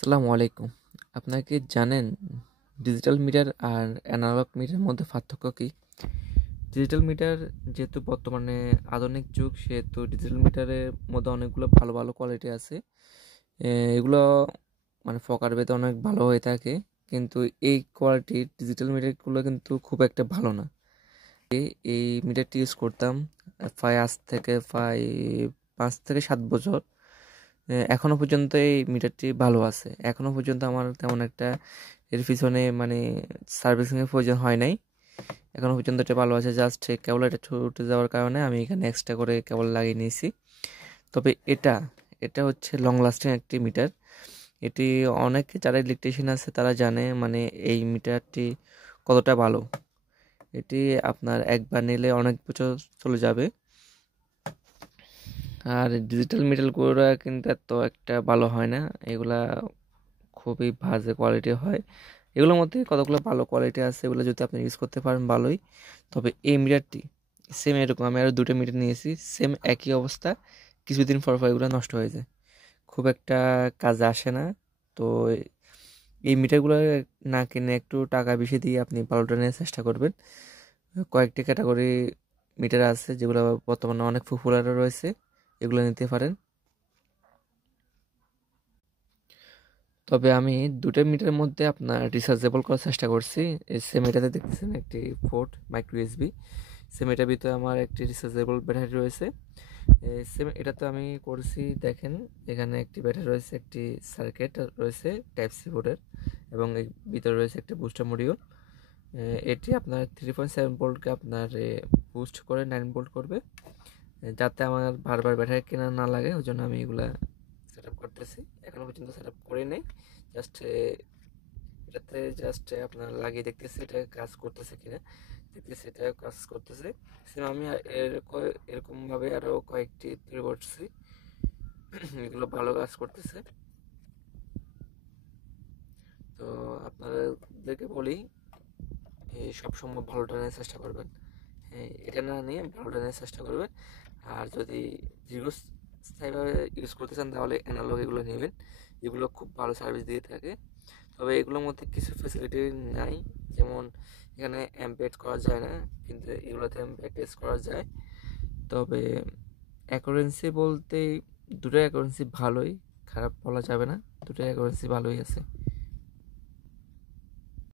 আসসালামু আলাইকুম। আপনারা কি জানেন ডিজিটাল মিটার আর অ্যানালগ মিটারের মধ্যে পার্থক্য কি? ডিজিটাল মিটার যেহেতু বর্তমানে আধুনিক যুগ, সেহেতু ডিজিটাল মিটারের মধ্যে অনেকগুলো ভালো ভালো কোয়ালিটি আছে। এগুলো মানে ফকার ভেদে অনেক ভালো হয়ে থাকে, কিন্তু এই কোয়ালিটির ডিজিটাল মিটারগুলো কিন্তু খুব একটা ভালো না। এই মিটারটি ইউজ করতাম আজ থেকে 5 থেকে 7 বছর। এখনো পর্যন্ত এই মিটারটি ভালো আছে। এখনো পর্যন্ত আমার তেমন একটা এর পিছনে মানে সার্ভিসিংয়ের প্রয়োজন হয় নাই। এখনো পর্যন্ত এটা ভালো আছে। জাস্ট কেবল এটা ছুটে যাওয়ার কারণে আমি এখানে এক্সট্রা করে কেবল লাগিয়ে নিয়েছি। তবে এটা এটা হচ্ছে লং লাস্টিং একটি মিটার। এটি অনেকে যারা ইলেকট্রিশিয়ান আছে তারা জানে মানে এই মিটারটি কতটা ভালো। এটি আপনার একবার নিলে অনেক বছর চলে যাবে। আর ডিজিটাল মিটারগুলো কিন্তু এত একটা ভালো হয় না। এগুলা খুবই বাজে কোয়ালিটি হয়। এগুলোর মধ্যে কতগুলো ভালো কোয়ালিটি আছে, এগুলো যদি আপনি ইউজ করতে পারেন ভালোই। তবে এই মিটারটি সেম এরকম, আমি আরও 2টা মিটার নিয়েছি, সেম একই অবস্থা। কিছুদিন পর পর এগুলো নষ্ট হয়ে যায়, খুব একটা কাজে আসে না। তো এই মিটারগুলো না কিনে একটু টাকা বেশি দিয়ে আপনি ভালোটা নেওয়ার চেষ্টা করবেন। কয়েকটি ক্যাটাগরি মিটার আছে যেগুলো বর্তমানে অনেক পপুলার রয়েছে, এগুলো নিতে পারেন। তবে আমি 2টা মিটারের মধ্যে আপনার রিচার্জেবল করার চেষ্টা করছি। এই সেম এটাতে দেখতেছেন একটি পোর্ট মাইক্রো ইউএসবি, সেম এটার ভিতরে আমার একটি রিচার্জেবল ব্যাটারি রয়েছে। সেম এটাতে আমি করছি, দেখেন এখানে একটি ব্যাটারি রয়েছে, একটি সার্কিট রয়েছে টাইপ সি পোর্টের, এবং এর ভিতরে রয়েছে একটি বুস্টার মডিউল। এটি আপনার 3.7 ভোল্টকে আপনার বুস্ট করে 9 ভোল্ট করবে, যাতে আমার বারবার ব্যাটারি কেনা না লাগে। ওই জন্য আমি এগুলা সেট আপ করতেছি। এখনো পর্যন্ত সেট আপ করে নেই, জাস্ট এটাতে জাস্ট আপনার লাগিয়ে দেখতেছি এটা কাজ করতেছে কিনা। দেখতেছি এটা কাজ করতেছে। সেম আমি এরকমভাবে আরও কয়েকটি তৈরি করছি, এগুলো ভালো কাজ করতেছে। তো আপনাদেরকে বলি সবসময় ভালোটা নেওয়ার চেষ্টা করবেন। হ্যাঁ, এটা না নিয়ে ভালোটা নেওয়ার চেষ্টা করবেন। আর যদি দীর্ঘস্থায়ীভাবে ইউজ করতে চান তাহলে অ্যানালগ এগুলো নেবেন, এগুলো খুব ভালো সার্ভিস দিয়ে থাকে। তবে এগুলোর মধ্যে কিছু ফ্যাসিলিটি নাই, যেমন এখানে অ্যাম্পেজ করা যায় না, কিন্তু এগুলোতে অ্যাম্পেজ করা যায়। তবে অ্যাকুরেন্সি বলতে 2টা অ্যাকুরেন্সি ভালোই, খারাপ বলা যাবে না, 2টা অ্যাকুরেন্সি ভালোই আছে।